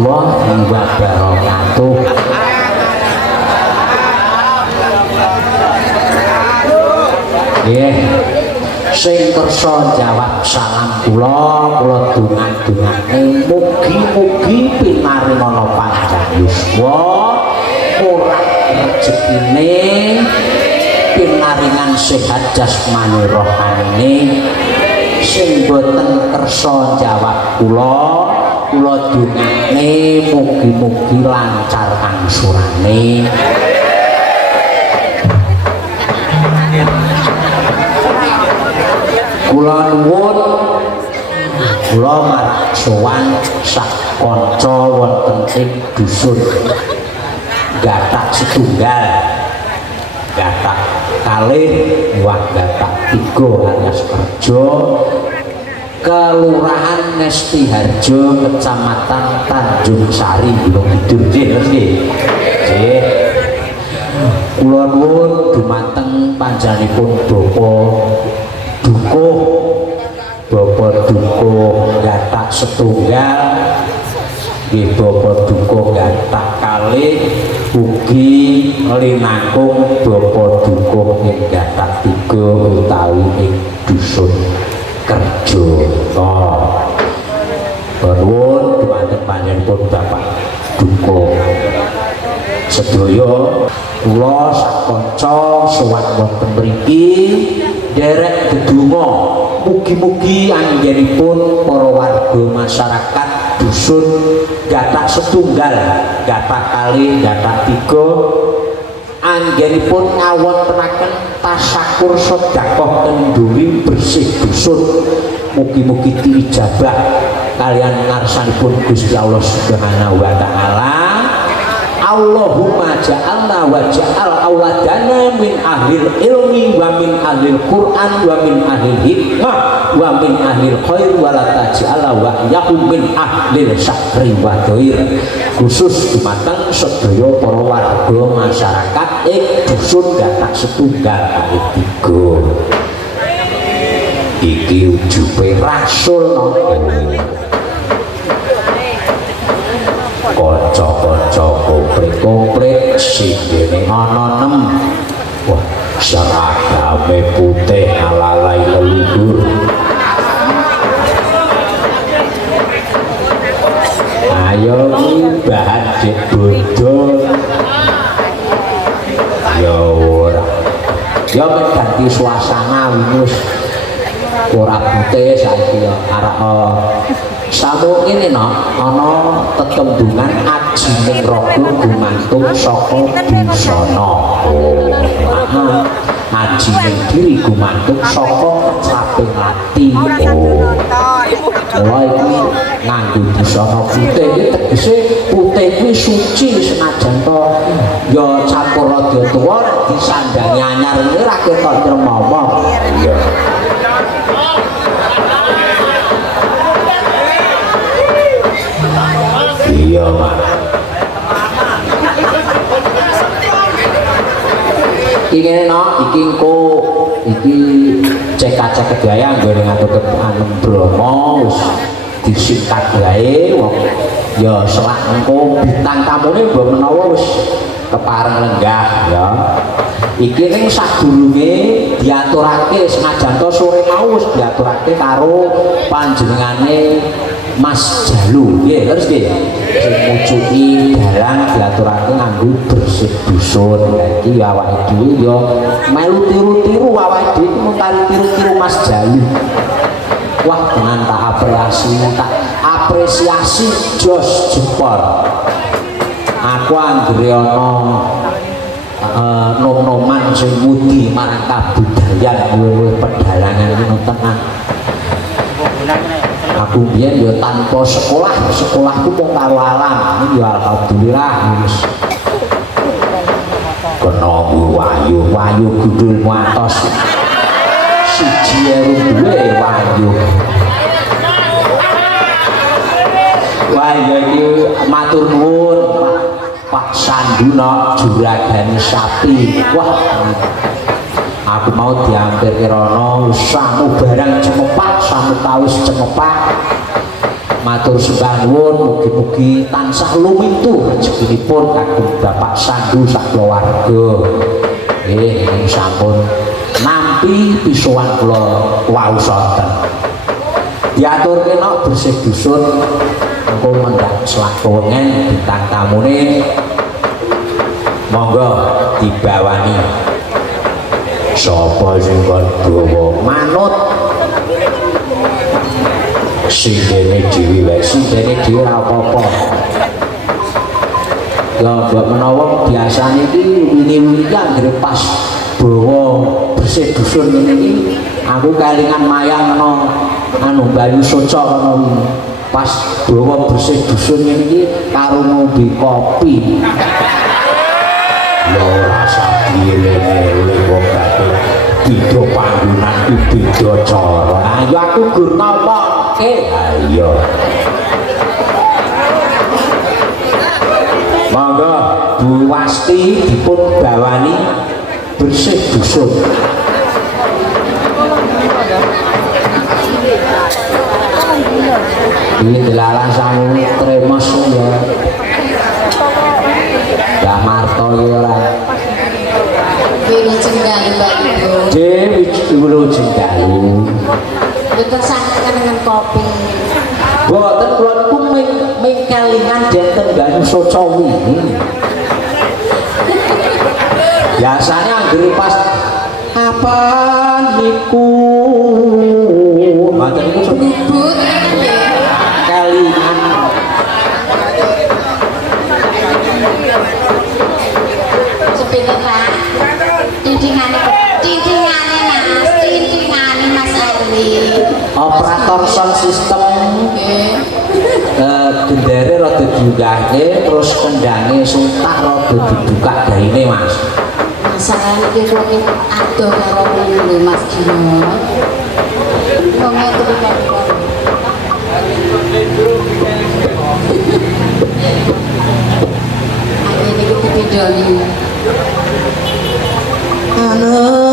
warahmatullahi wabarakatuh. Nggih, sing kersa jawab salam kula donga-dongane mugi-mugi pinarinana panjang yuswa, murah rezekine, pinaringan sehat jasmani rohani. Sing boten kersa jawab kula dongane mugi-mugi lancar angsurane. Kula nuwun kula marang sowan sak kanca wonten ing dusun Gatak setunggal, Gatak kalih, wah Gatak 3 alias kerja, Kelurahan Ngesti Harjo, Kecamatan Tanjung Sari, Gunung Kidul. Nggih. Kula nuwun dumateng panjenenganipun Bapak Dukuh Gatak setunggal, nggih Bapak Dukuh Gatak kalih, ugi linangkung Bapak Dukuh ing Gatak 3 utawi ing dusun Kerjo. Nuwun dumateng panjenenganipun Bapak Dukuh sedaya, kula sakanca sowan wonten mriki derek dedonga mugi-mugi anggenipun para warga masyarakat dusun Gatak setunggal, Gatak kalih, Gatak 3 anggenipun ngawontenaken tasakur sedekah kenduri bersih dusun, mugi-mugi diijabah kalian ngarsanipun Gusti Allah Subhanahu wa taala. Allahumma ja'alna wa ja'al auladana min ahlil ilmi wa min ahlil Qur'an wa min ahlil hikmah wa min ahlil khair wa la taj'ala wa yahum min ahlil syakri wa doir. Khusus dumateng sedaya para warga masyarakat ing dusun Gatak setunggal kalih 3. Iki ujube rasul kanca-kanca komplit sing dene ana 6. Wah, seragame putih alalai leluhur. Ayo bahan dik bodol. Ya ora. Ya ganti suasana winus. Ora putih saiki ya arek samu ini ana tetembungan ajining raga gumantung saka busana. Ajining diri gumantung saka kecaping ati. Mulai iki nganggo busana putih iki tegese putih kuwi suci, senajan to ya campur rada tuwa disandhangi anyar iki ra ketok tremama. Iya. Iya Pak. Iki iki engko iki cek-cek kedaya nggo ngatur anem Bromo wis disingkat wae wong ya selak engko bintang tamune mbok menawa wis kepareng lenggah ya. Iki ning sadurunge diaturake senajan to sore mau wis diaturake karo panjenengane Mas Jalu, nggih, terus nggih. Sing mujuki dalang diaturake nganggo bersih dusun. Iki ya awake dhewe ya melu tiru-tiru awake dhewe mung tiru-tiru Mas Jalu. Wah, dengan tak apresiasi jos jempol. Aku anggere ana nom-noman sing mudi marang kabudayan pedalangan iki tenan. Aku biyen ya tanpa sekolahku mung karo alam. Ini ya alhamdulillah wis kena wayu gundul muatos siji eru duwe wayu. Wah ya iki matur nuwun Pak Sanduna juragan sapi. Wah, aku mau diampir kirono samu barang cemepak, samu kaos cemepak matur sembah nuwun mugi-mugi tansah lumintu rezekinipun kagem Bapak Sandu sakeluarga. Nggih sampun nampi pisuwan kula wau sonten. Diaturke nok bersih dusun engko mendhak selak wengen bintang tamune monggo dibawani. Sapa sing kon gawa manut sing dene dhewe wae sing dene dhewe ora apa-apa. Ya mbok menawa biasane iki wingi-wingi anggere pas bawa bersih dusun ngene iki aku kelingan mayang ana anu Bayu Soco ana wingi pas bawa bersih dusun ngene iki karo ngombe kopi. Ya rasa diele-ele wong kate beda panggonan iki beda cara. Ayo aku gur nampa. Ayo. Monggo Bu Wasti dipun bawani bersih dusun. Ini dilalah sang tremos ya. Mbak Marto ya ora. Dewi Jenggalu Mbak Ibu. Dewi Jenggalu. Betul sangat dengan kopi. Boten kula niku mengkelingan denten Bayu Soco wingi. Biasanya anggere pas apa niku mboten niku Bubut kelingan. sepinten Pak. Tintingane Mas Erli. Operator sound system gendere rada diunggahke terus kendhange suntak rada dibuka daine Mas. Masalah iki kok ado karo lho Mas Gino. Wong ngene iki kupindoni. Halo.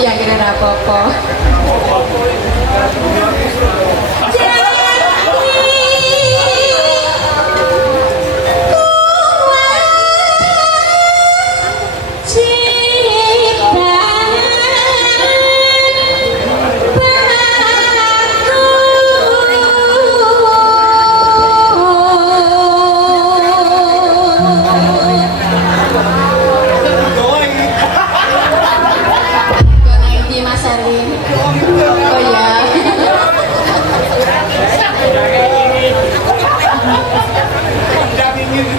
Ya kira apa-apa. Mas Erwin. Oh ya.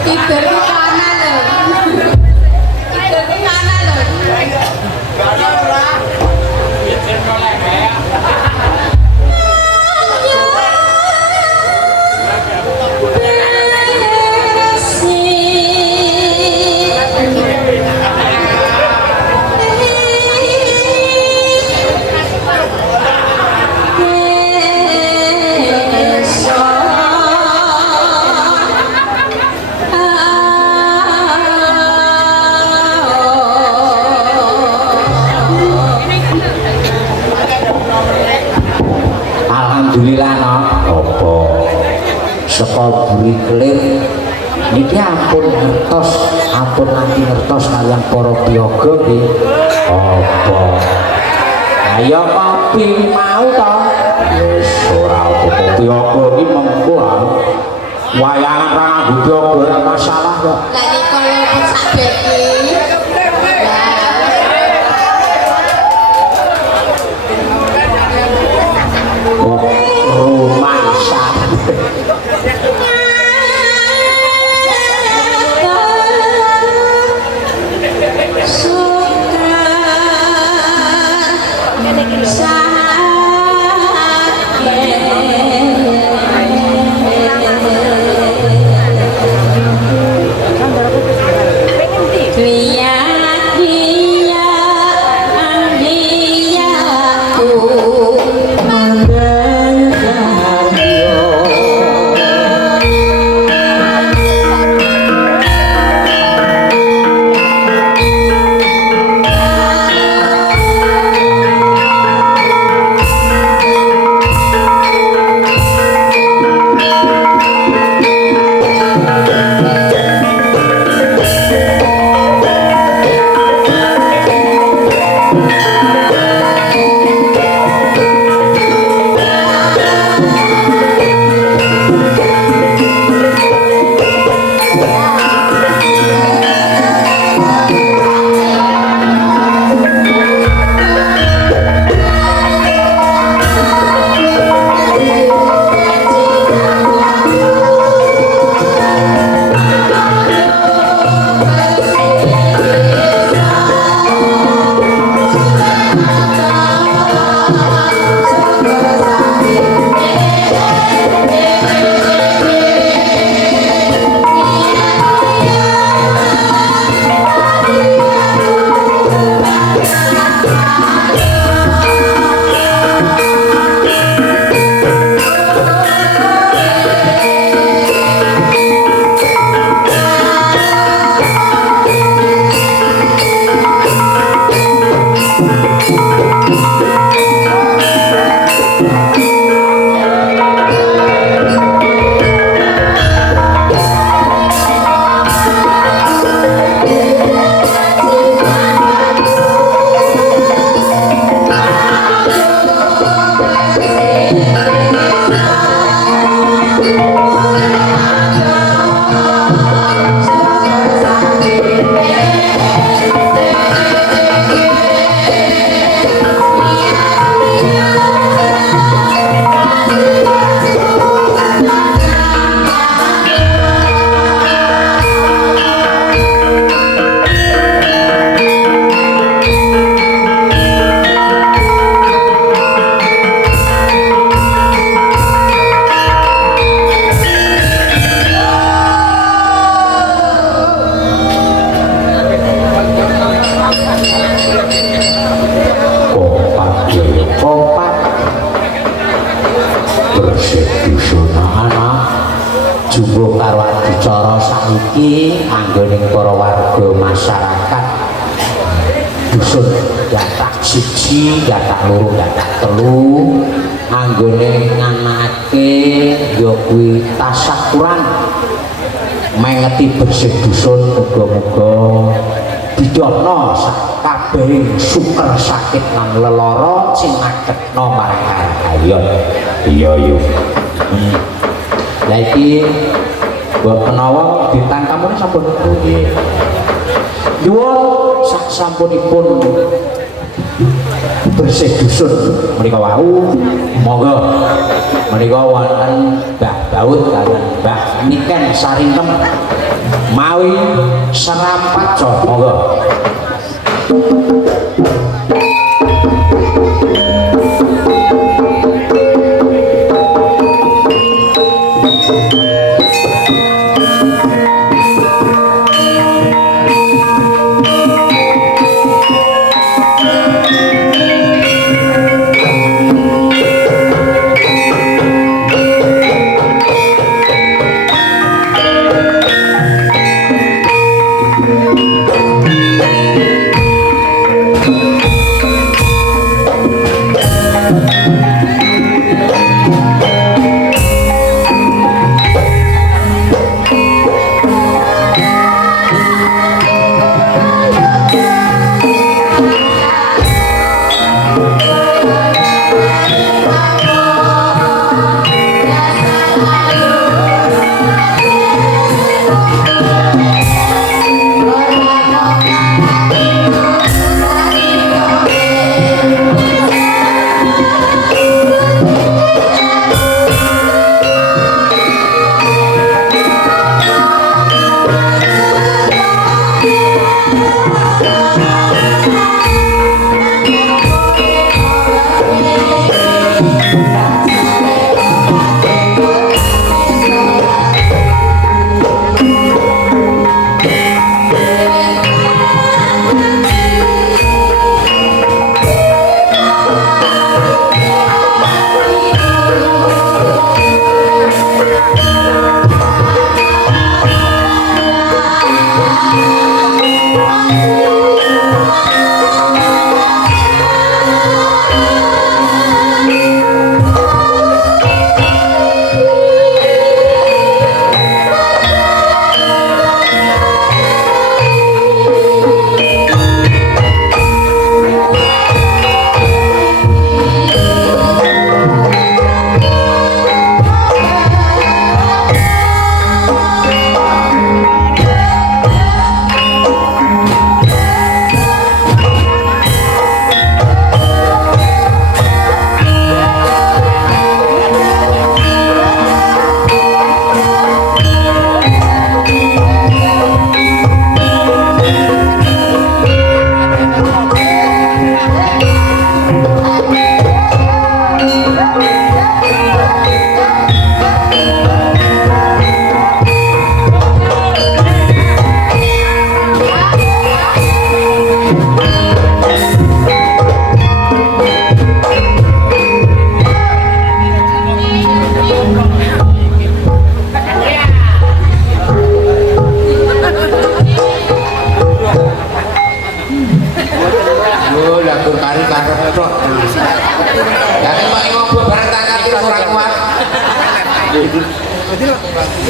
Tidur di kanan loh. Tidur di kanan loh. Alhamdulillah no apa saka buri kelir niki ampun nanti ngertos kalian para biyaga nggih apa ayo kopi mau to wis ora apa-apa biyaga iki mengko wayangan ra nganggo biyaga ora masalah kok Lah nika yo sak beki. romansa Suka para warga masyarakat dusun Datak siji, Datak loro, Datak telu anggone nganake ya kuwi tasyakuran mengeti bersih dusun muga-muga didono sak kabehing syukur sakit lan lelara sing naketno marang hayat. Iya yo. Lah iki mbok kenawa ditangkamune sampun. Nggih. Nyuwun sak sampunipun bersih dusun menika wau monggo menika wonten Mbah Daud kaliyan Mbah Niken Saringkem mawi serampat monggo.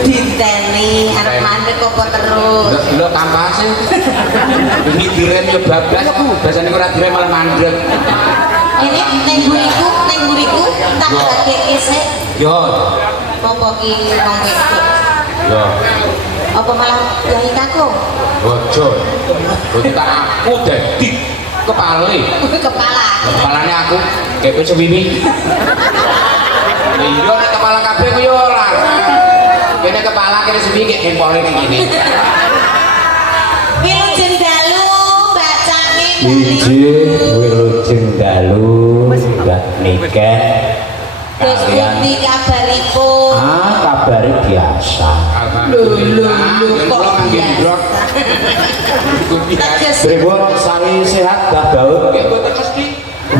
Diteni arep mandek kok terus. Lho tambah sih. Ini direm ya bablas. Biasane ora direm malah mandek. Ini neng buriku tak dadeke sik. Yo. Apa ki wong wedok? Yo. Apa malah yai kakung? Bojo. Bojo tak aku dadi kepale. Kepala. Kepalane aku kayak kowe sewiwi. Iya nek kepala kabeh ku yo ora. Kene kepala kene sewiwi kayak empole kayak gini. Wilujeng dalu bacane Injih wilujeng dalu Mbak Niken Terus pundi kabaripun? Kabare biasa. Alhamdulillah. kok biasa. Teges Pripun sami sehat Mbah Daud? Nggih mboten mesti.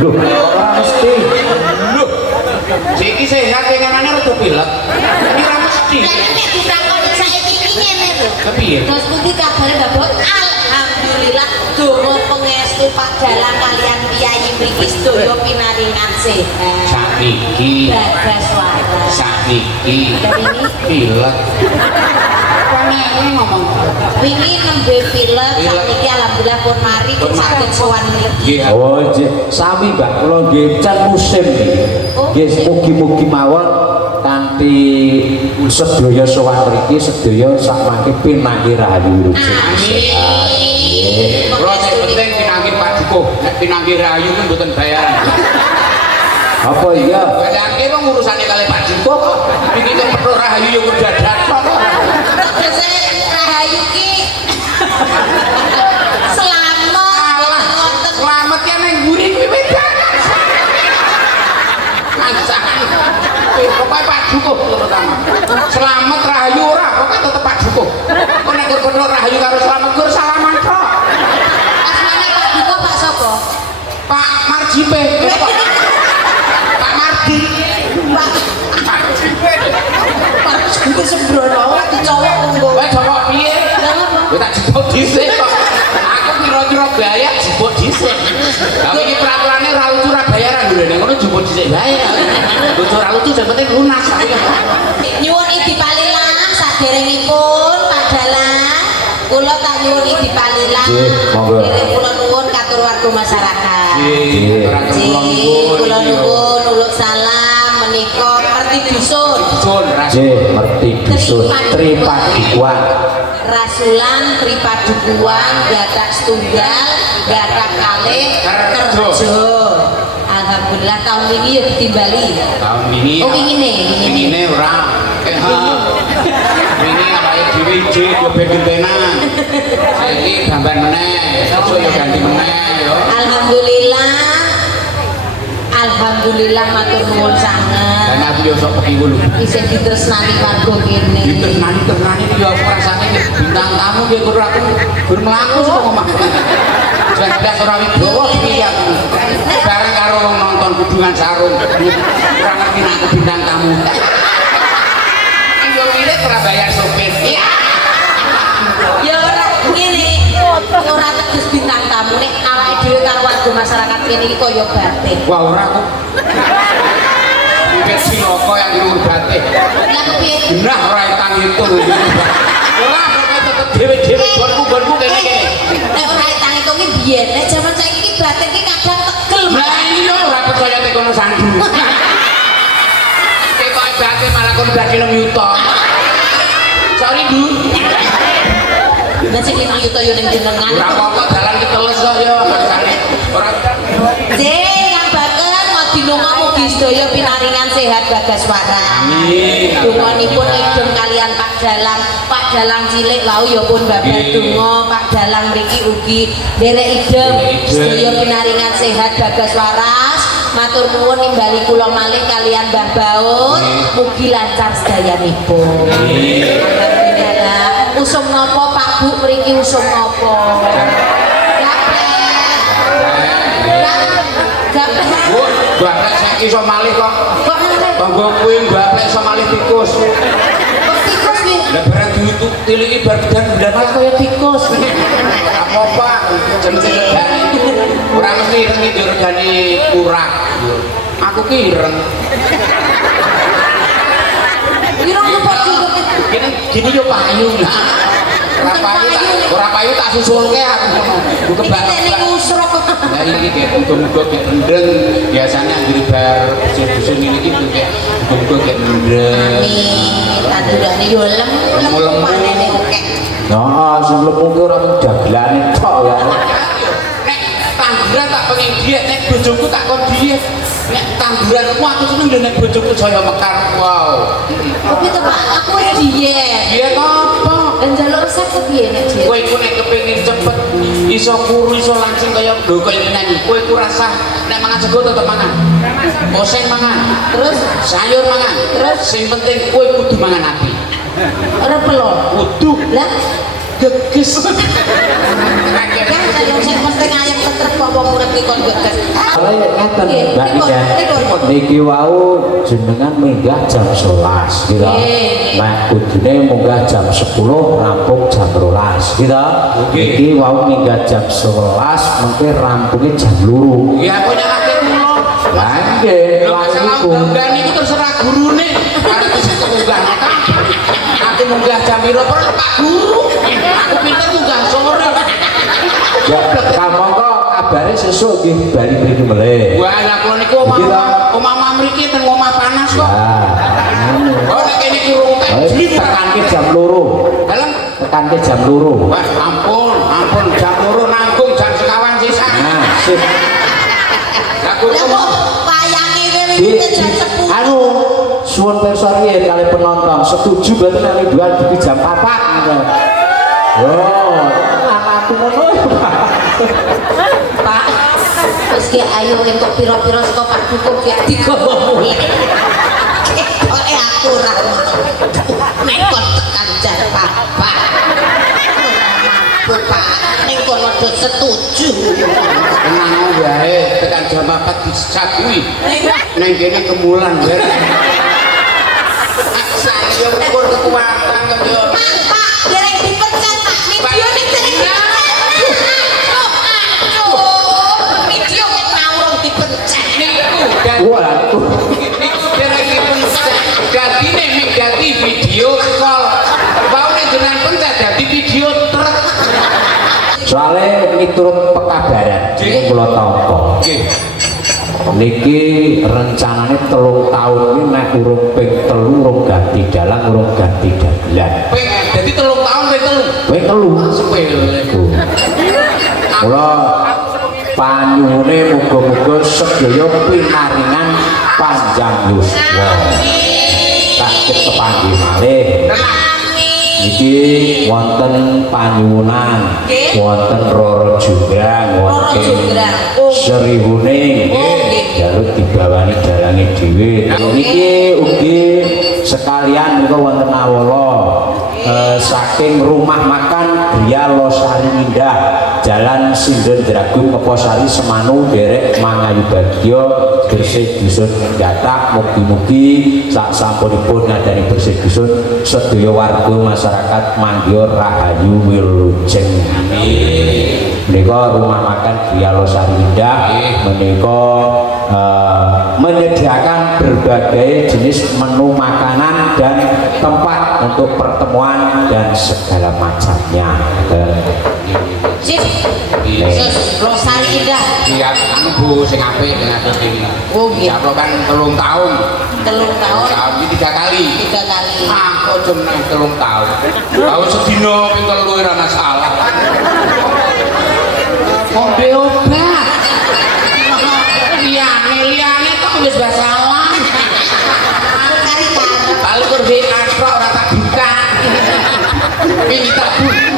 Lho, ora mesti. Lho. Siki sehat pengenane rada pilek. Ini ora mesti. Lah nek ditakoni saiki iki ngene lho. Kepiye? Terus pundi kabare Mbak Bos? Alhamdulillah donga pangestu Pak Dalang kalian piyayi mriki sedaya pinaringan sehat. Sakniki. Bagas waras. Sakniki. Dari ini Pilek. Apa nek ngomong? wingi nembe pilek sakniki alhamdulillah pun mari Pun mari. saged sowan legi. Nggih. Oh, sami Mbak, kula nggih can musim niki. Nggih mugi-mugi mawon kanthi sedaya sowan mriki sedaya sakmangke pinanggi rahayu rujuk. Amin. Kula sing penting pinanggih Pak Dukuh. Nek pinanggih rahayu ku mboten bayaran. Apa iya? Bayangke kok urusane kali Pak Dukuh. Iki kok perlu rahayu yo kedadak. Terus rahayu ki selamat wonten Selamat ya neng guri kuwi wedangan. Ancaman. Pokoknya Pak Dukuh terutama. Selamat rahayu ora, pokoknya tetep Pak Dukuh. Kok nek kono rahayu karo selamat gur salaman tok. asmane Pak Duko Pak sapa? Pak Marjipe. Pak Mardi. Pak Marjipe. Pak Duko sembrono dicowok monggo. Wae joko piye? Lah apa? Kowe tak jebok dhisik kok. Aku kira-kira bayar jebok dhisik. Lah iki peraturannya ora lucu ora bayaran lho nek ngono jebok dhisik bae. Lucu ora lucu sing penting lunas. Nyuwun Idi Palilang saderengipun Pak Dalang. Kula tak nyuwun Idi Palilang. Nggih, monggo. Dereng kula nuwun katur warga masyarakat. Nggih, ora Nggih, kula nuwun uluk salam menika ngerti dusun. Sun ras. Nggih, ngerti dusun Tripadukuan. Rasulan Tripadukuan gadak setunggal, gadak kalih Kerja. kerja. Alhamdulillah tahun ini ya ditimbali. Tahun ini. Oh, ingine. Ingine ora. Ini awake dhewe ijik yo ben gentenan. Saiki gambar meneh, esuk yo ganti meneh yo. Alhamdulillah. Alhamdulillah matur nuwun sanget. Dan aku yo sok pengiku lho. Isih ditresnani warga kene. Diternani yo aku rasane bintang tamu yo kur aku gur mlaku kok omah. Jelas ora widowo iki aku. Bareng karo wong nonton kudungan sarung. Ora ngerti nek aku bintang tamu. Yo mirip ora bayar sopir. Iya. Ya ora ngene. Ora teges bintang tamu nek awake dhewe karo warga masyarakat kene iki kaya batin. Wah ora kok. Iki siloko yang diurut batik. Lah kepiye? Genah ora etang itu. Ora kok tetep dhewe-dhewe gonku kene. Nek ora hitung iki biyen, nek jaman saiki iki batin iki kadang tegel. Lah iya ora percaya tek kono sandu. Kok batik malah kon dadi lem yuta. Sorry, Du. Lah sing nang yuto yo ning jenengan. Ora apa-apa dalan ki teles kok yo maksane. Ora Ngambaken modinonga mugi sedaya pinaringan sehat bagas waras. Amin. Donganipun idem kalian Pak Dalang. Pak Dalang cilik wau ya pun babar Nggih. donga. Pak Dalang mriki ugi nderek idem Nderek idem. sedaya pinaringan sehat bagas waras. Matur nuwun nimbali kula malih kalian Mbah Baun. Nggih. Mugi lancar sedayanipun. Alhamdulillah. Usum napa Pak Bu mriki usum napa? Gaplek. Bu, bapak saiki iso malih kok. Kok meneh? Tanggo kuwi bapak iso malih tikus. Kok tikus piye? Lah barang duitku tiliki bar bedan bedan malah kaya tikus. Apa-apa jenenge regane. Ora mesti ireng iki regane kurang. Aku ki ireng. Irung apa juga? Gini yo payu. Ora payu tak susulke aku. Bu Iki kebak. nek ngusruk. Lah iki kayak muga-muga kayak mendeng biasanya anggere bar dusun ini iki kayak muga-muga kayak mendeng. Amin. Tandurane yo lemu Lemu. panene kek. Nah, sebelum mungkin orang jaglane tok ya. Nek tanduran tak pengen diet, nek bojoku tak kon diet. Nek tanduranmu aku seneng lho nek bojoku saya mekar. Wow. Tapi to Pak, aku wis diet. Diet apa? Dan jalur resep kepiye nek diet? Kowe iku nek kepengin cepet iso kuru iso langsing kaya lho kaya nyanyi. Kowe iku rasa nek mangan sego tetep mangan. Oseng mangan, Terus sayur mangan. Terus? Sing penting kowe kudu mangan ati. ora pelon. Kudu Lah, geges. kan yang sing penting ayam tetrep apa urip iki kon geges. Kalau ngeten Nggih, Mbak pripun? Ida. Pripun? niki wau jenengan minggah jam 11 gitu. Nek kudune munggah jam 10 rampung jam 12 gitu. Niki wau minggah jam 11 mengke rampungnya jam 2. Ya punya laki kula. Lah nggih, Lho masalah munggah niku terserah gurune. Arep sing munggah kan. Aku munggah jam piro Pak Guru. Aku pinter munggah sore. Ya, kamu kok kabare sesuk nggih bali mriki meleh. Wah, lah kula niku omah mriki teng omah panas kok. Oh, nek kene ki urung tekanke jam 2. Dalem Tekanke jam 2. wah, ampun jam 2 nanggung jam sekawan sisa. Nah, sip. Lah kula Ya kok wayange wiwit jam 10. Anu, suwun pirsa riyen kali penonton setuju berarti nek liburan di jam 4 gitu. Oh, anakku ngono. Pak, wis ki ayo entuk pira-pira saka Pak Dukun ki digowomi. Ketoke aku ora ngono. Nek kon tekan jar Bapak. Bapak ning kono do setuju. tenang wae tekan jam 4 disabui. Neng kene kemulan wae. Saya ukur kekuatan kok yo. Pak, dereng dipecat Pak. Video ning dereng video nek nawung dipecat. Niku Waduh. niku dereng dipencet. Dadine ning dadi video call. Wau nek jenengan pencet dadi video truk. Soale miturut pekabaran kula tampa. Nggih. Niki rencanane 3 tahun ini nek urung ping 3 urung ganti dalang urung ganti dagelan. Dadi 3 tahun Ping 3 sepele. Kula panyuwune muga-muga sedaya pinaringan panjang yuswa. Sakit kepanggih malih. Niki wonten panyuwunan, wonten Roro Jumbrang, wonten Seri Huning, jaluk dibawani dalange dhewe. Niki ugi sekalian menika wonten awala saking rumah makan Gria Losari Indah, Jalan Sinden Dragung Keposari Semanu derek Mangayu Bagyo Gresik Dusun Gatak. Mugi-mugi sak sampunipun ngadani Gresik Dusun sedaya warga masyarakat Manggior Rahayu Wilujeng. Menika rumah makan Gria Losari Indah menika menyediakan berbagai jenis menu makanan dan tempat untuk pertemuan dan segala macamnya. Sip. Sus, Losari Indah. Iya, anu Bu sing apik ngatur iki. Oh, nggih. Jablo kan 3 tahun. 3 tahun. Iki 3 kali. 3 kali. Ah, kok cuma 3 tahun. Tahu sedina ping 3 ora masalah. Ngombe obat. Liane kok wis masalah. Kalau kurbe akro ora tak buka.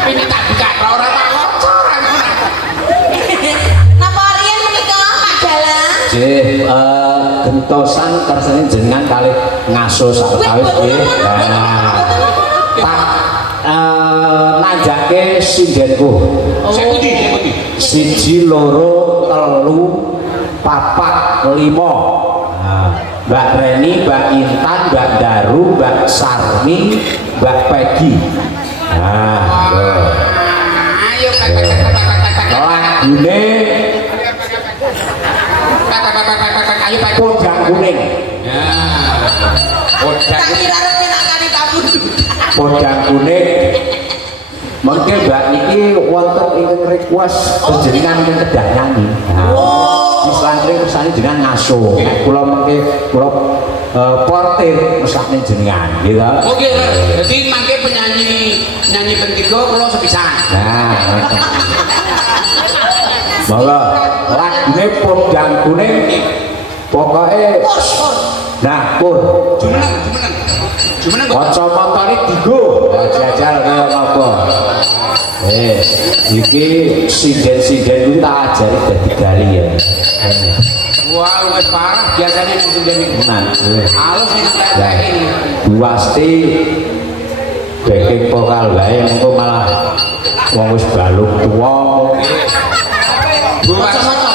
Ini tak buka ora tak kocor aku. Napa riyen menika Pak Dalang? Nggih, gentosan kersane jenengan kalih ngaso sawetawis nggih. Nah, tak nanjake sindenku. Sing pundi? 1 2 3 4 5. Nah, Mbak Reni, Mbak Intan, Mbak Daru, Mbak Sarmi, Mbak Peggy. Nah, Ayo lagune ayo Pak. Podang Kuning. Ya. Podang Tak kira pinakane tamu. Podang Kuning. Mungkin Mbak niki wonten ingkang request panjenengan ingkang kedah nyanyi. Wis lantri kersane jenengan ngaso. Kula mengke kula portir mesakne jenengan gitu. Oke, jadi mangke nyanyi pengigo kula sepisan. Nah, mula lagune Podang Kuning pokoke nah pur Jumeneng kacamatane digo jajal kaya apa. Iki sinden-sinden kuwi tak ajari dadi gali ya. wah luwes parah biasanya ning sinden niku. Nah, Halus ning kayak ini. Buasti backing vokal wae engko malah wong wis balung tuwa. Buas Kacamata.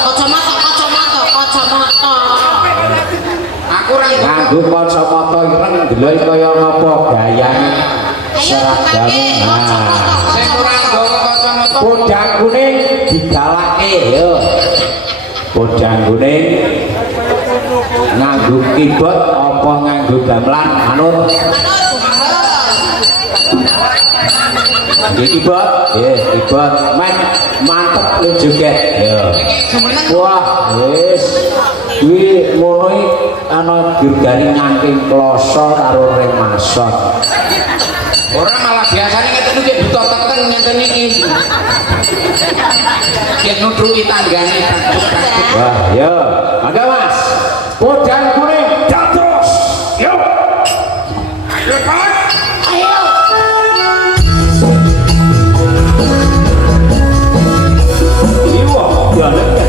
nganggo kacamata ireng delok kaya ngapa gayane seragame. Sing ora nggawa kacamata Podang kuning digalake yo. Podang kuning nganggo keyboard apa nganggo gamelan manut. Nggih keyboard, nggih keyboard men mantep lu joget yo. Wah, wis kuwi ngono iki ana dirgani nyangking kloso karo remason. ora malah biasane ngeten iki buta teken ngeten iki. Yen nutruki tanggane Wah, yo. Mangga Mas. Podang kuning dados. Yo. Iya, galak.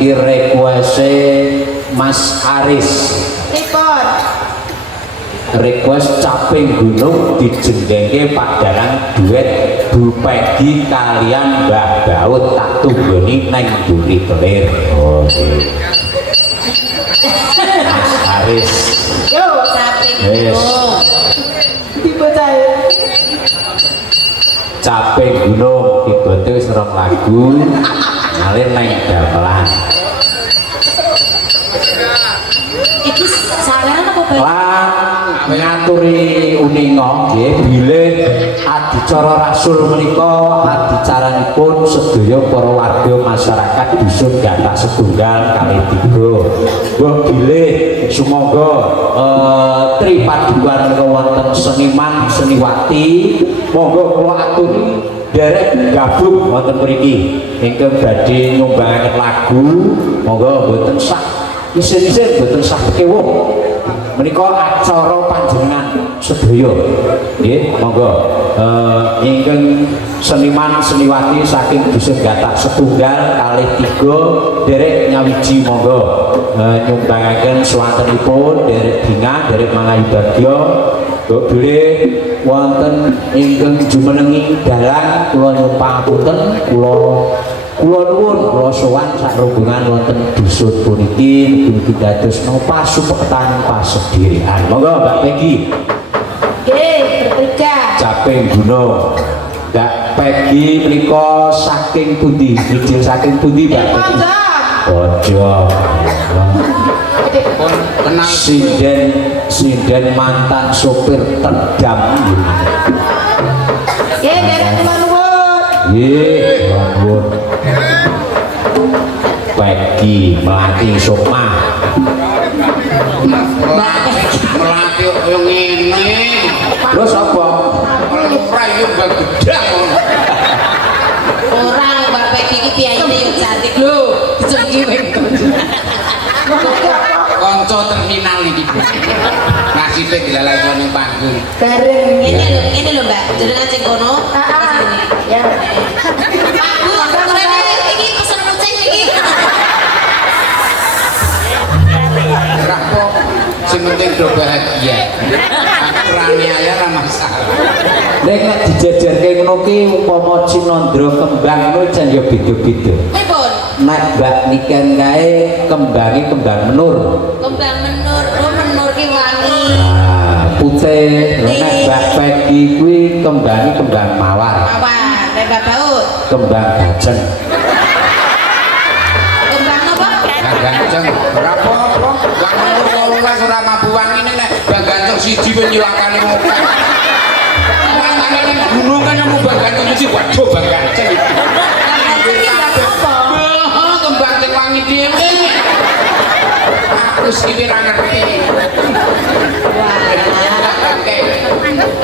iki requeste Mas Aris. Pripun? Request Caping Gunung dijenggengke padanan duet Bu Peggy kalian Mbah Baut tak tunggoni neng duri kelir. Oke. Mas Aris. Yo, Caping Yes. Gunung. Caping Gunung dibantu wis rong lagu ngalir neng gamelan. Iki saweran apa bae? Lan ngaturi uninga nggih bilih adicara rasul menika adicaranipun sedaya para warga masyarakat dusun Gatak Setunggal kali 3. Mbah bilih sumangga tripaduan menika wonten seniman seniwati monggo kula aturi derek gabung wonten mriki ingkang badhe nyumbangaken lagu monggo mboten sak isin-isin mboten sak kewuh menika acara panjenengan sedaya nggih monggo ingkang seniman seniwati saking dusun Gatak Setunggal kalih 3 derek nyawiji monggo nyumbangaken swantenipun derek Binga derek Mangayu Bagya kok bilih wonten ingkang jumenengi dalang kula nyuwun pangapunten kula nuwun kula sowan sak rombongan wonten dusun puniki mugi dados napa supektan pasedherek. Monggo Mbak Peggy. Nggih, bertiga. Caping Gunung. Mbak Peggy menika saking pundi? Mijil saking pundi Mbak Peggy? Pojok. Pun kenal Sinden mantan sopir terdam. Nggih, derek kula nuwun. Nggih, nuwun. Peggy Melati Sukma. Melati yo ngene. Terus apa? Ora yo gedang. Orang Mbak Peggy iki piyayine yo cantik lho. Dicengi wengkon. Kanca terminal iki. Nasibe dilalakno ning panggung. Bareng. Ini lho Mbak, jenengan sing kono. Heeh. Ya. Aku keren iki pesen kucing iki. Ora kok sing penting do bahagia. Aku rani aya ra masalah. Nek nek dijajarke ngono ki upama Cinandra kembang ngono jan yo beda-beda. Pripun? Nek Mbak Niken kae kembange kembang menur. Kembang menur, oh menur ki wangi. Nah, putih. Nek Mbak Peggy kuwi kembange kembang mawar. Mawar, nek Mbak Baut. Kembang bajeng. Kembang apa? Bang Ganceng, ora apa-apa. Bang Nur 12 ora mampu wangi nek Bang Ganceng siji wis nyilakane muka. Mangane ning gunung kan nemu Bang Ganceng siji waduh Bang Ganceng. Kembang sing wangi dhewe. Aku sih ora ngerti.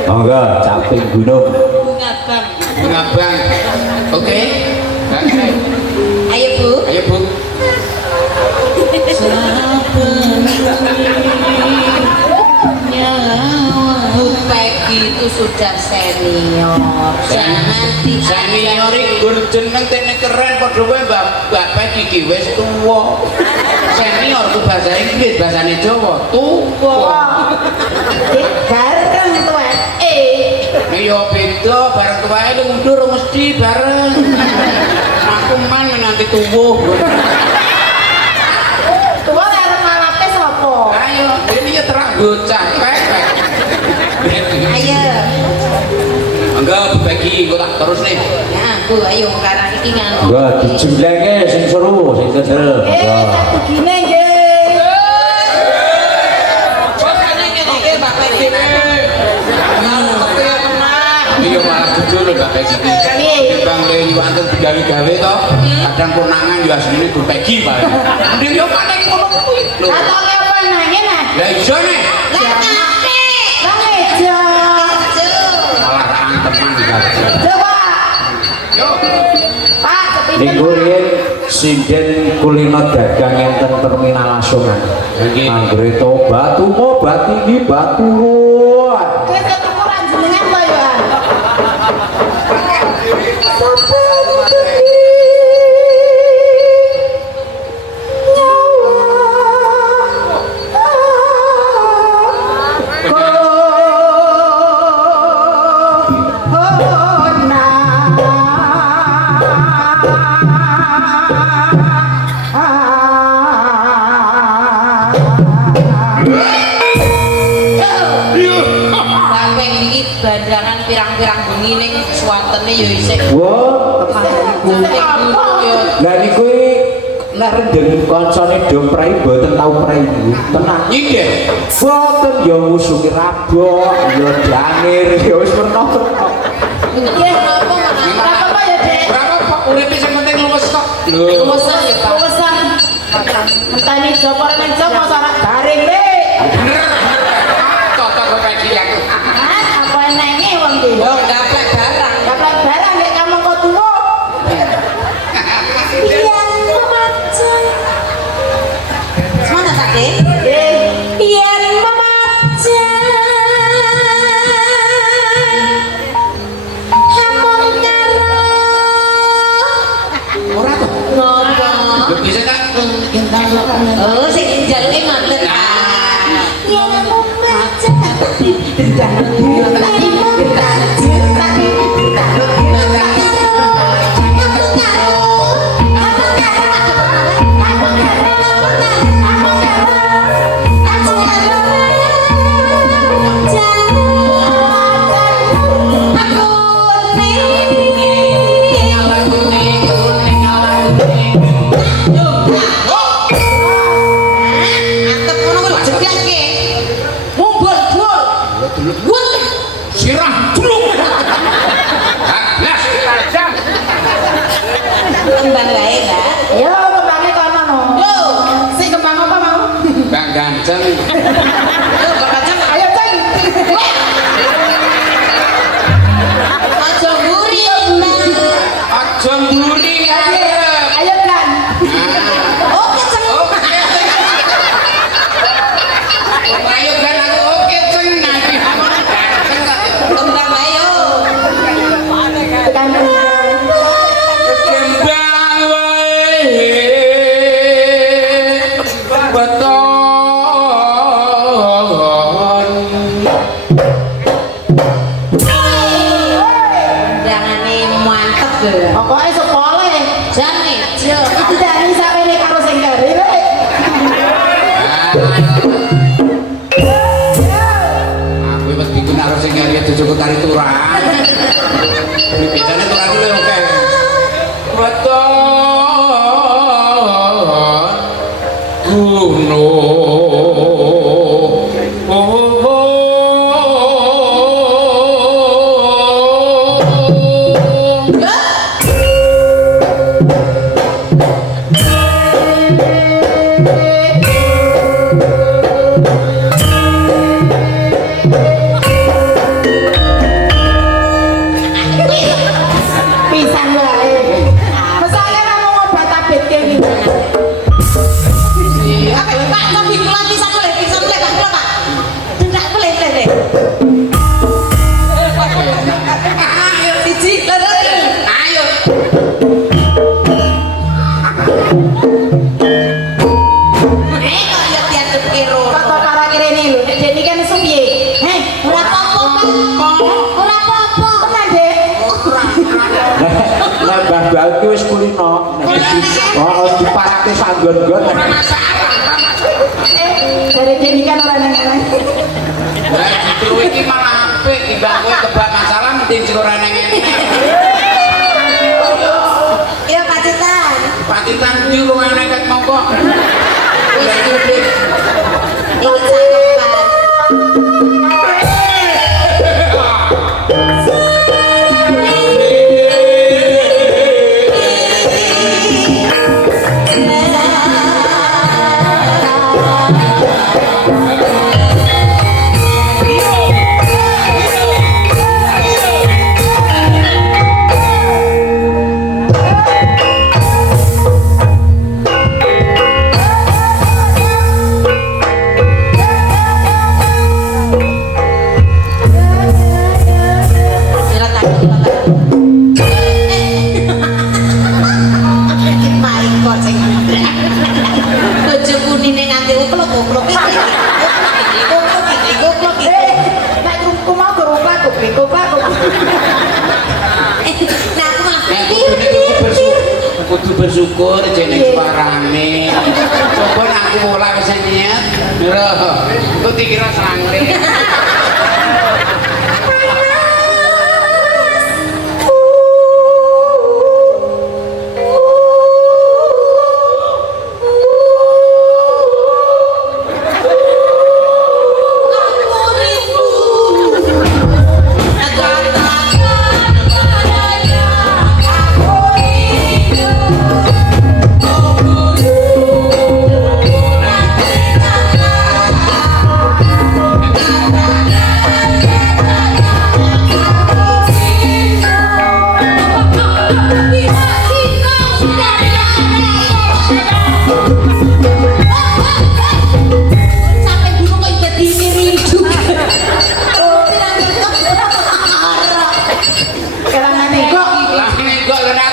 Monggo Caping Gunung. Bunga bang. Bunga Bang. Oke. Bang. Ayo Bu. Ayo Bu. Bu Peggy itu sudah senior. Jangan Senior iki jeneng tene keren padha wae Mbak Peggy iki wis tuwa. Senior ku bahasa Inggris, bahasane Jawa, tuwa. bareng tuh Ya beda bareng tuwae mundur mesti bareng. Aku man nanti tuwuh. Tua karo malape sapa? Ayo, ini ya terang bocah pepek. Ayo. Enggak bagi kok tak terus nih. Ya, Bu, ayo karang iki nganu. Enggak dijemblenge sing seru, sing sedel. Begini nggih. Bosane kene iki Mbak Peggy. Iya malah jujur Mbak Peggy. Bang Leni wonten digawe-gawe to. Kadang konangan yo asline Bu Peggy bae. Ndek yo mana iki ngono kuwi. Lho. Atone apa nangin ah? Lah iso nih. Lah tapi. Bang Ejo. Malah anteman juga. Coba. Yo. Pak, sepinten. Niku riyen sinden kulino dagang enten terminal Asungan. Nggih. Anggere to batu mo bati iki batu. Wis ketukuran jenengan to yo. rambungi ning suwatene ya isih. Wah, tenan niku. Lah niku nek rendeng kancane do prei mboten tau prei niku. Tenan. Nggih. Boten ya ngusungi rabok, ya dangir, ya wis werna-werna. Nggih, napa Berapa ya, Dek? Berapa Pak? Urip sing penting luwes kok. Luwesan ya, Pak. Luwesan. Enteni jopor ning jop masa ora garing, Dik. Bener. Cocok kok kayak gini aku. Apa enenge wong iki? Yo gaplek barang. Dapat barang nek kamu kok tuwa. Semangat tak, Dek? Nggih. Yen memacan hamon karo Ora to. ngopo Lho bisa kan? oh sing jaluke manten yen memacan Antep ngono kok jeblake. Mumbul bul. Wut. Sirah dulu. Hablas tajam. Kembang wae, Mbak. Yo kembange kono no. Yo. Sing kembang apa mau? Bang ganteng. Yo kok kacang Ayo, Ceng. aja mburi, Mbak. Aja mburi arep. Ayo kan. Oh, kacang. Ayo kan aku oke ceng nanti. Kembang wae yo. Tekan. Kembang wae. Beton. Jangane mantep lho. Pokoke sepole. Jane, jo. Dari sampe karo sing kari, Dik. Aku wis bikin harus sing nyari cukup tari turang. Biasanya turang dulu oke. Beton gunung. Pisan wae. Mesake nang obat abet kene. Apa Pak kok dikulan pisan oleh pisan oleh Pak Pak. Tidak boleh deh. Ayo siji leren. Ayo. Kok ya diadep kero. Kok para kirene lho, nek Deni kan supiye? Heh, Ora apa-apa, Pak. Ora apa-apa. tenan, Dik. Lah Mbah Bal ki wis kulino. Oh, diparake sanggon-gon. Dari Deni kan ora nang-nang. Lah justru iki malah apik timbang kowe kebak masalah mending sing ora neng ngene. Ya pacitan. Patitan ndi kok nekat mongko. Wis iki. Iki cakep, Pak. Silakan, silakan. Paling kok sing bojo kunine nganti ukluk-ukluk iki. Goblok iki. Nek krungku mau berupa goblok. Nah, aku mah Kudu bersyukur jeneng suarane. Coba nek aku mulai wis niat. Lho, kok dikira sangre.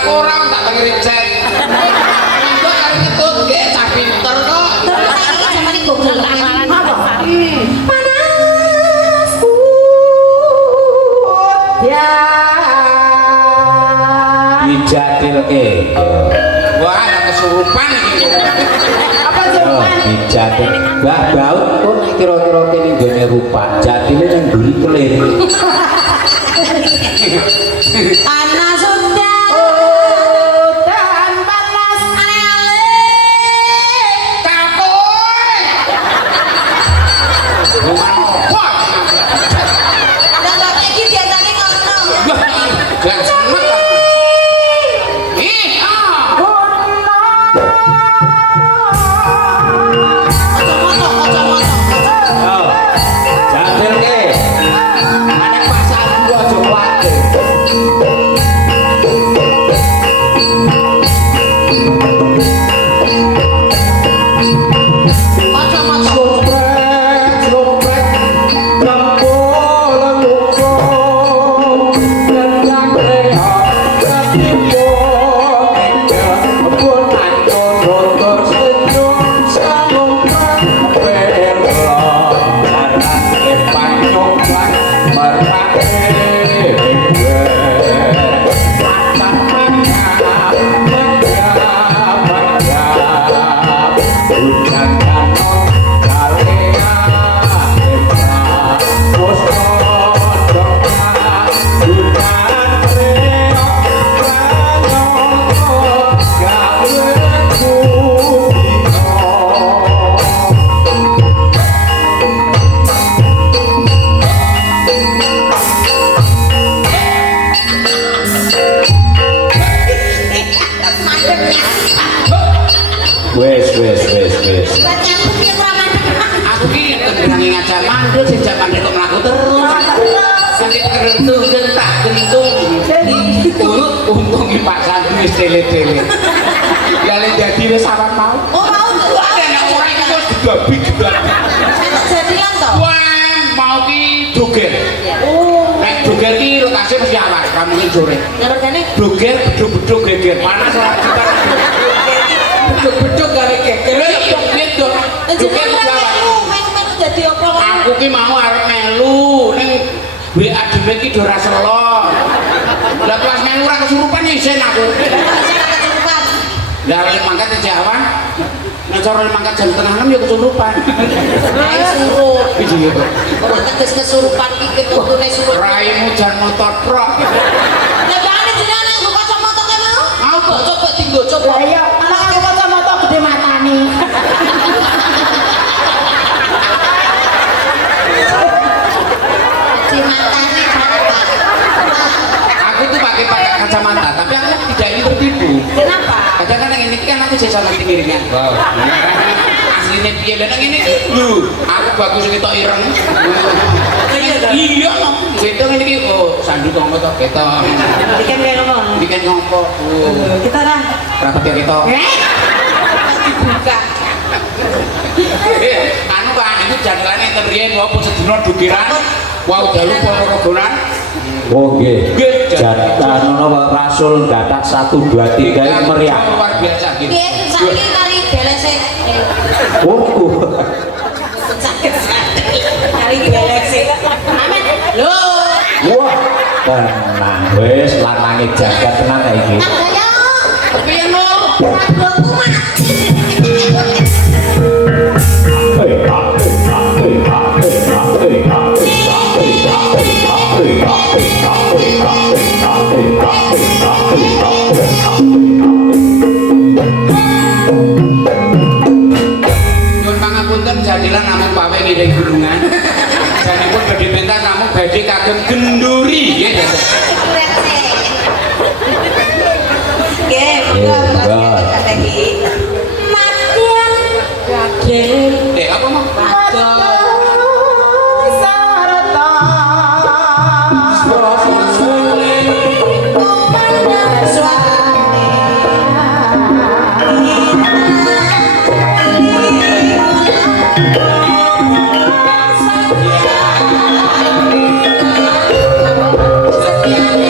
ora tak pengen cek. Kok arep ketut nggih cah pinter kok. Terus saiki jamane Google apa? Panasku ya Dijatilke. Wah, ada kesurupan iki. apa Oh, jawaban? dijatil. Mbah Baut kok nek kira-kira kene nggone rupa. Jatile nang mburi kelir. Panas sudah Dan panas ale-ale. Kapoy. Rumah opo? Lah kok iki biasane ngono. Jangan semak. Ih, ah. Kacamata. Oh, jatilke. Nek pasar gua aja kuwatir. Kacamata. Wes. Nyambung ya ora mandek. Aku ki kedengi ngajak mandek sejak mandek kok mlaku terus. Sakit kerentung gentak gentung. Untung iki Pak Sandu wis tele-tele. Ya lek dadi wis awan mau. Oh mau tuh. Ada nek ora iki wis digabi-gabi. Enak jadian toh. Wah, mau ki joger. Oh. Nek joger ki lokasi mesti awan, ra mungkin sore. Ya regane Joger beduk-beduk geger. Panas ora kita. Beduk-beduk gawe geger. Lha yo beduk. Joger jenengan awan. melu dadi apa kok? Aku ki mau arep melu ning WA dhewe ki ora selo. Lah pas melu ora kesurupan isin aku. Lah lek mangkat ke Jawa. Nek cara mangkat jam tengah 6 ya kesurupan. Rai surup. Iki yo. Kok teges kesurupan iki ketutune surup. Raimu jan motor truk. Lah bane jenengan nggo kacamata ke mau? Mau kok coba tinggo coba. Lah iya, anak aku kacamata gede matane. Di matane Bapak. Aku tuh pakai kacamata, tapi aku tidak ingin tertipu. Kenapa? Kadang-kadang ini kan aku sisa nanti miringnya. Wow. Aslinya piye dan ini lu, aku bagus ketok ireng. Iya no. Situ ini ki oh sandu tonggo tok ketok. Diken kaya ngono. Bikin ngompo. Kita dah. Rapat ya ketok. Dibuka. Anu kan itu jadulane temriyen wae sedina dukiran. Wow, dalu poro-porogonan. Oh nggih. Jatan napa Rasul gatak 1 2 3 meriah. Luar biasa gitu. Nggih, saiki kari belese. Oh. Kari belese. Amin. Lho. Wah, tenang wis lanange jagat tenan ta iki. Nang kaya. Piye no? Ragoku mati. Nyuwun pangapunten jadilah namung pawe ngiring gunungan. Janipun badhe pentas namung badhe kagem genduri nggih ya. Nggih, monggo lagi. Matian Raden. Apa mau? Waduh. Sekian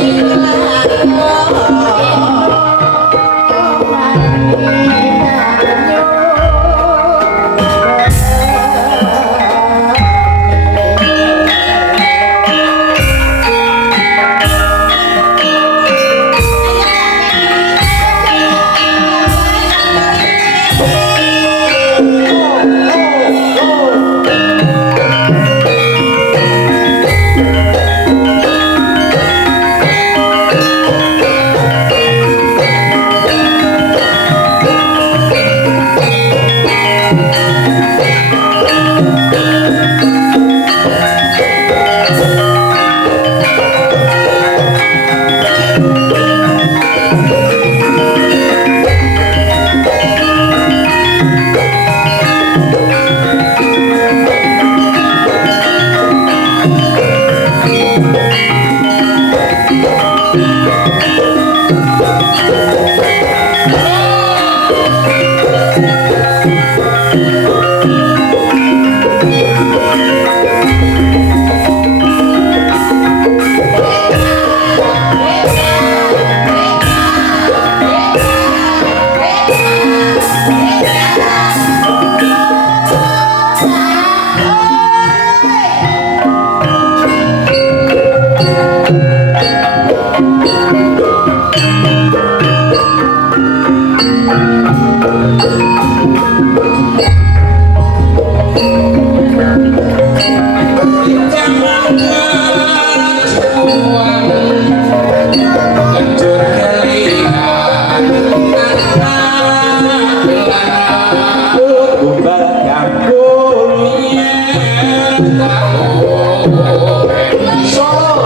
Solo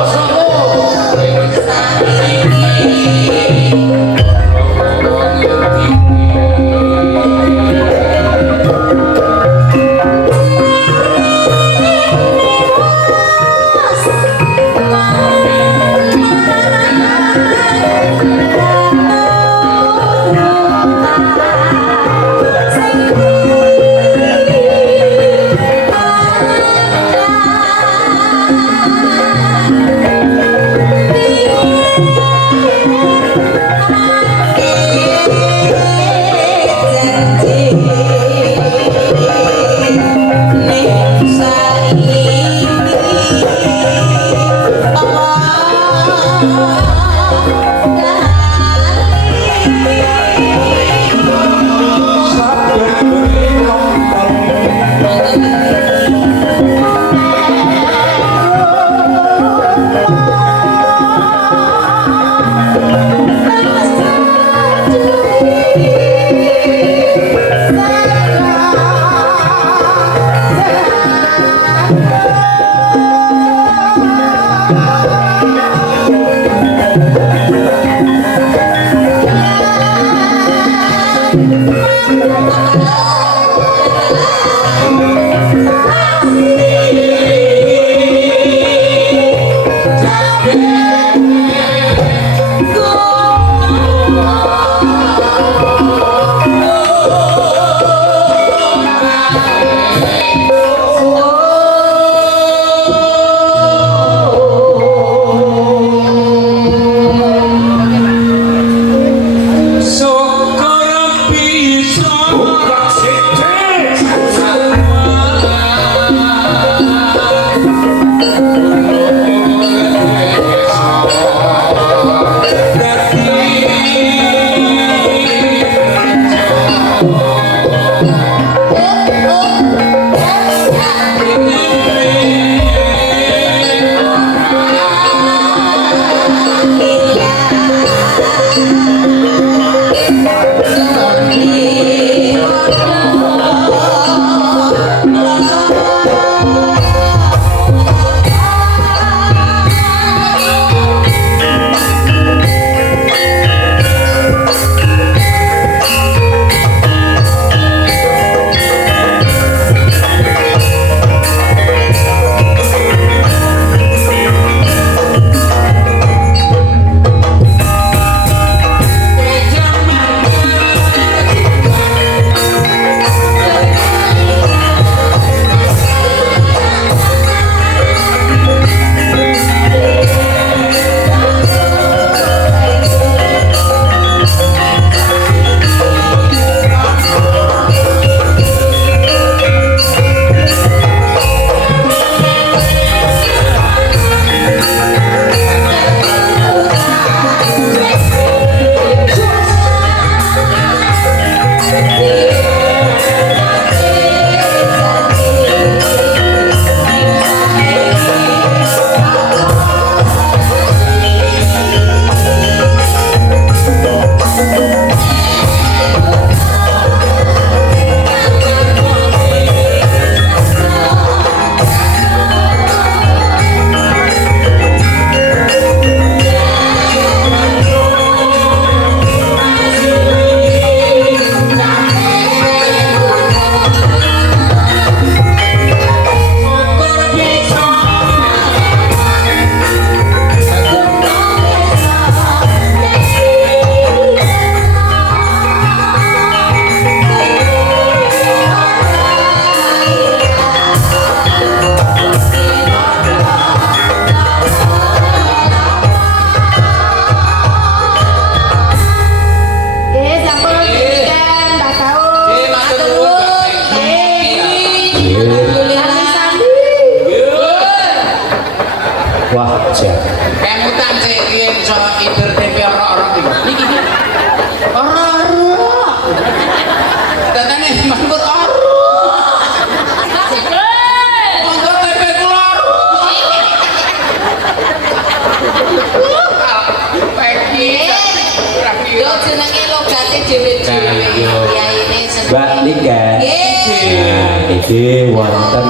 Mbak Nika. Nggih. Nah, iki wonten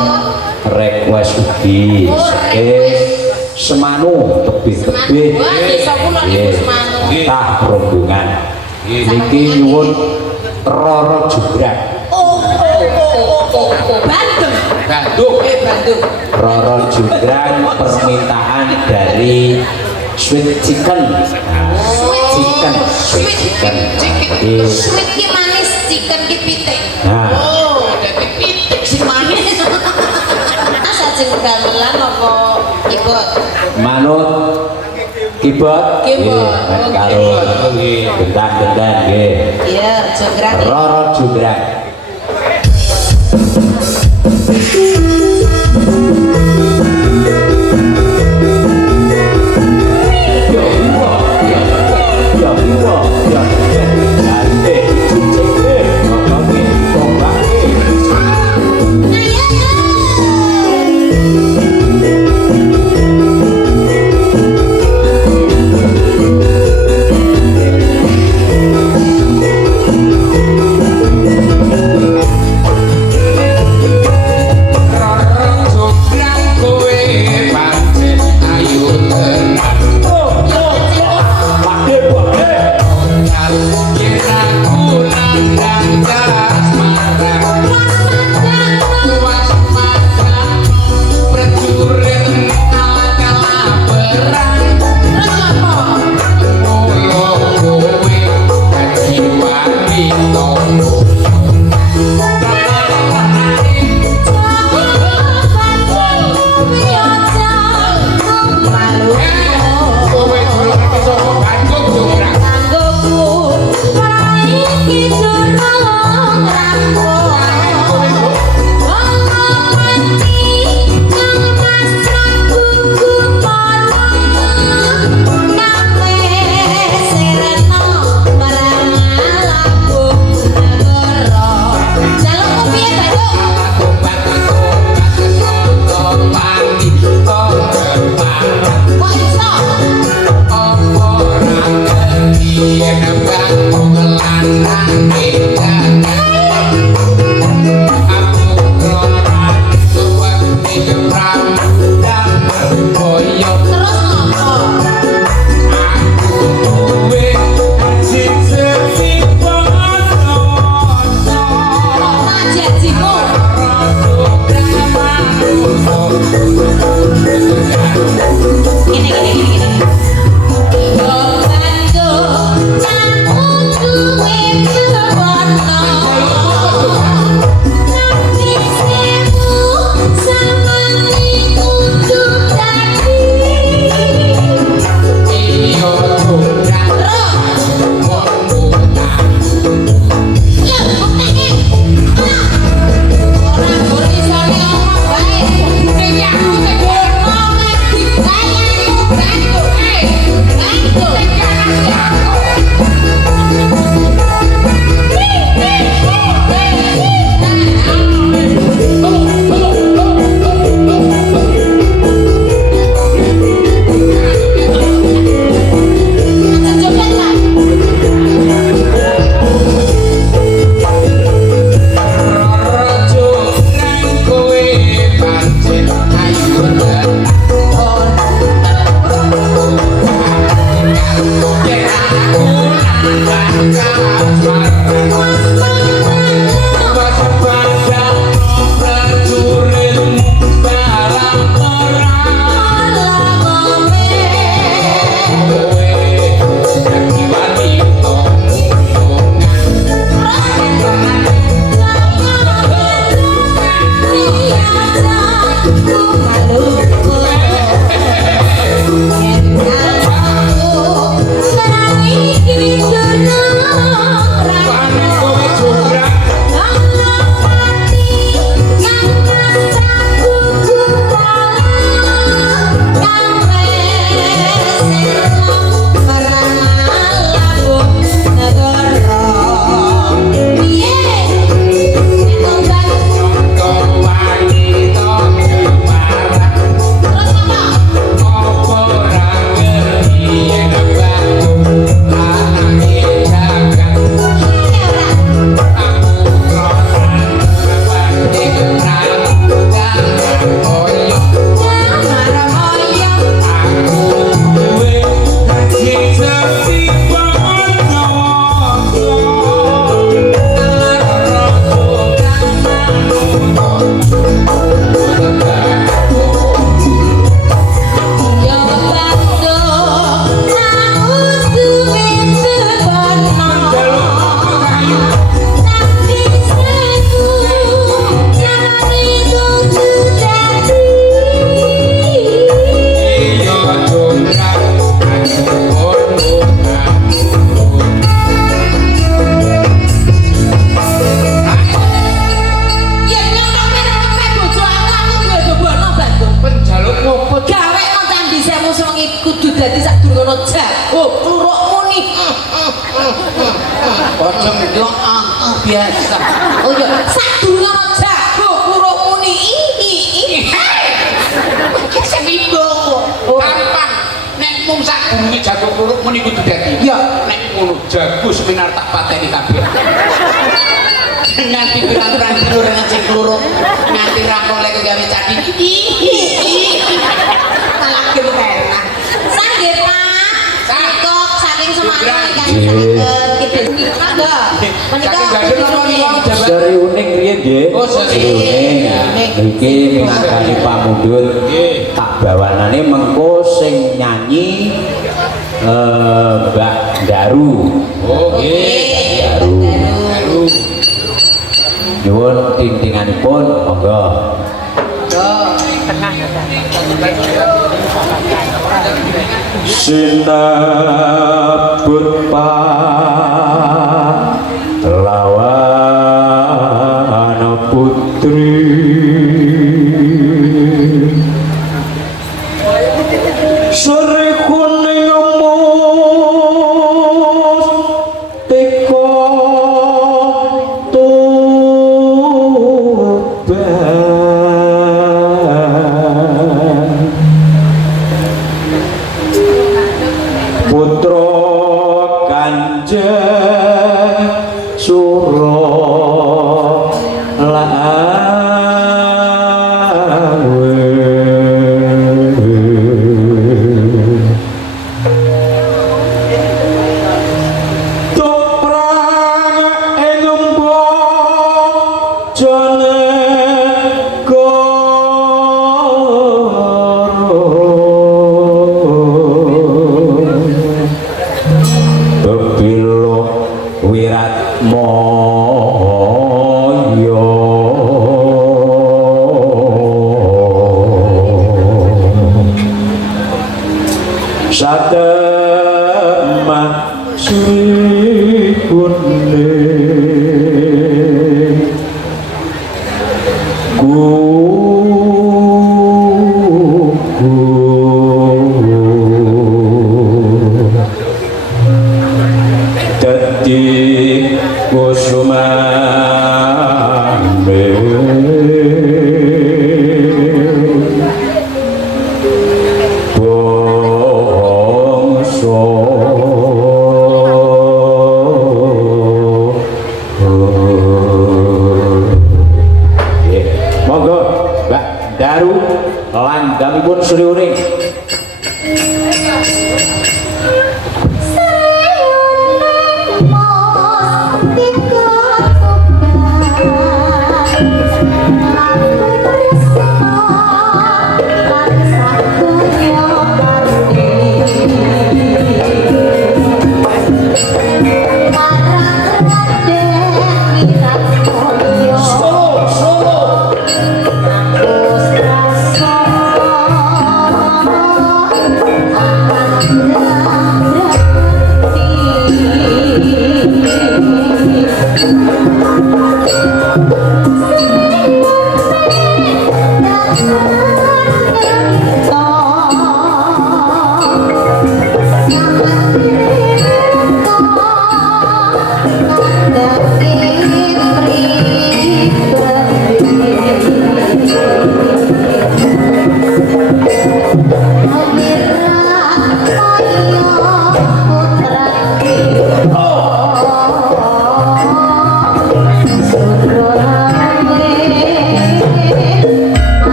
request ugi saking Semanu tebih-tebih. Wah, desa kula niku Semanu. Tah rombongan. Niki nyuwun Roro Jumbrang. Bandung. Bandung. Bandung. Roro Jumbrang permintaan dari sweet chicken. Nah, sweet chicken. Jadi, Sweet ki manis, chicken ki pitik. nah, Oh, dadi pitik sing manis. Sajeng gamelan apa ibot? manut kibot Kibot. nggih, karo gendang-gendang nggih. Iya, jonggrang. Roro Jumbrang. Halo. Ojo ndelok biasa. Oh iya, sadunya jago kuro muni Seminggu gampang nek mung sak gurunge jago kuruk muni kudu dadi Ya. nek ngono jago seminar tak pateni kabeh nganti pirang-pirang dino sing kluruk nganti rampung lek gawe cadi malah gentenan sanggih Pak kok saking semangat kan gitu mangga menika Seri uning riyen nggih. Oh, seri uning. Iki minangkani pamundhut. Tak bawanane mengko sing nyanyi Mbak Daru. oh nggih Daru. Nyuwun ting-tinganipun monggo. Sinabut lawan putri sore kuning mus teko tuban putra Kanjeng Suro lawe tuprang ing bojone Bebilo wirat moyo satemah sipune dadi kusumane bangsa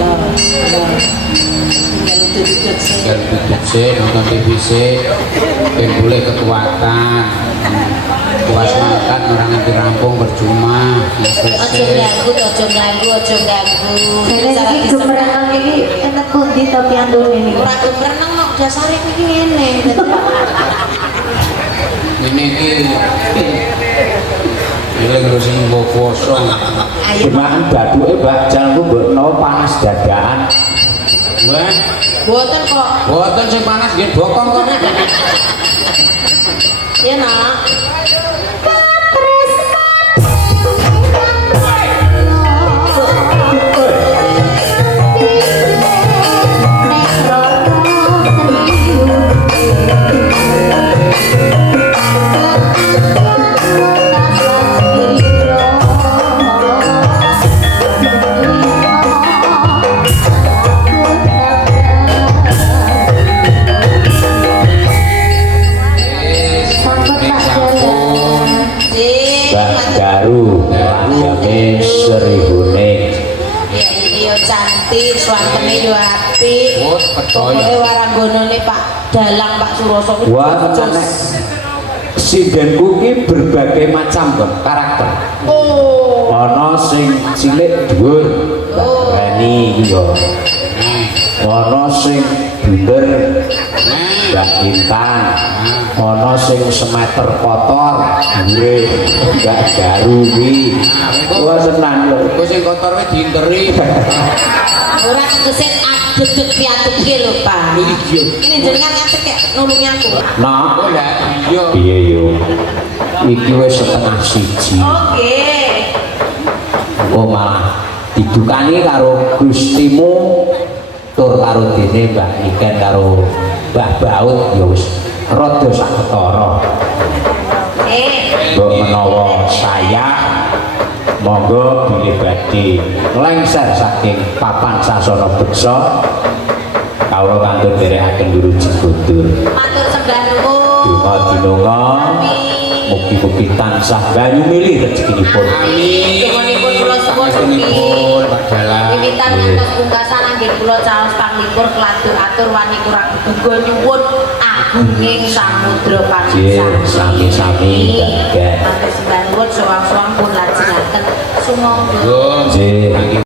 tinggal duduk sih tinggal duduk sih nonton TV sih ben boleh kekuatan puas makan orang nanti rampung percuma ojo ganggu Jadi iki gemerenang iki enak pundi tapi andun ini. ora gemerenang nok dasare iki ngene ini ilang lu sing mbok kosong ayo Dimakan baduke Mbak Jan ku mbok no panas dadaan. wah boten kok boten sing panas nggih bokong kok ya nak Mbak Garu jamin 1000 ning. ya iki yo cantik suantene yo apik oh pokoke percaya waranggonone Pak Dalang Pak Suroso Wah, anak sindenku ki berbagai macam kok karakter. oh Ana sing cilik dhuwur, Oh. Rani iki yo. Ana sing bunder, Mbak Intan. Ana sing semeter kotor, dhuwure Mbak Garu kuwi. Wah senang lho. kok sing kotor wis diinteri ora keset adedek piatuk ki lho Pak iya ini jenengan ngadeg ya nulungi aku Nah, oh lah iya piye yo? Iki wis setengah siji. oke Oh malah didukani karo Gustimu tur karo dene Mbak Niken karo Mbah Baut ya wis rada saketara. Mbok menawa saya monggo bilih badhe lengser saking papan sasana beksa kawula kantun derekaken guru Cigundur. matur sembah nuwun Donga dinonga mugi-mugi tansah banyu milih rezekinipun. Nuwunipun kula suwun Nuwun Pak Dalang wiwitan ngantos pungkasan anggih kula caos panglipur keladu atur wani kurang duga nyuwun agunging samudra Nggih, pangsami sami-sami Mbak. matur sembah nuwun sawang-sawang pun lajengaken sumangga Yo, Nggih.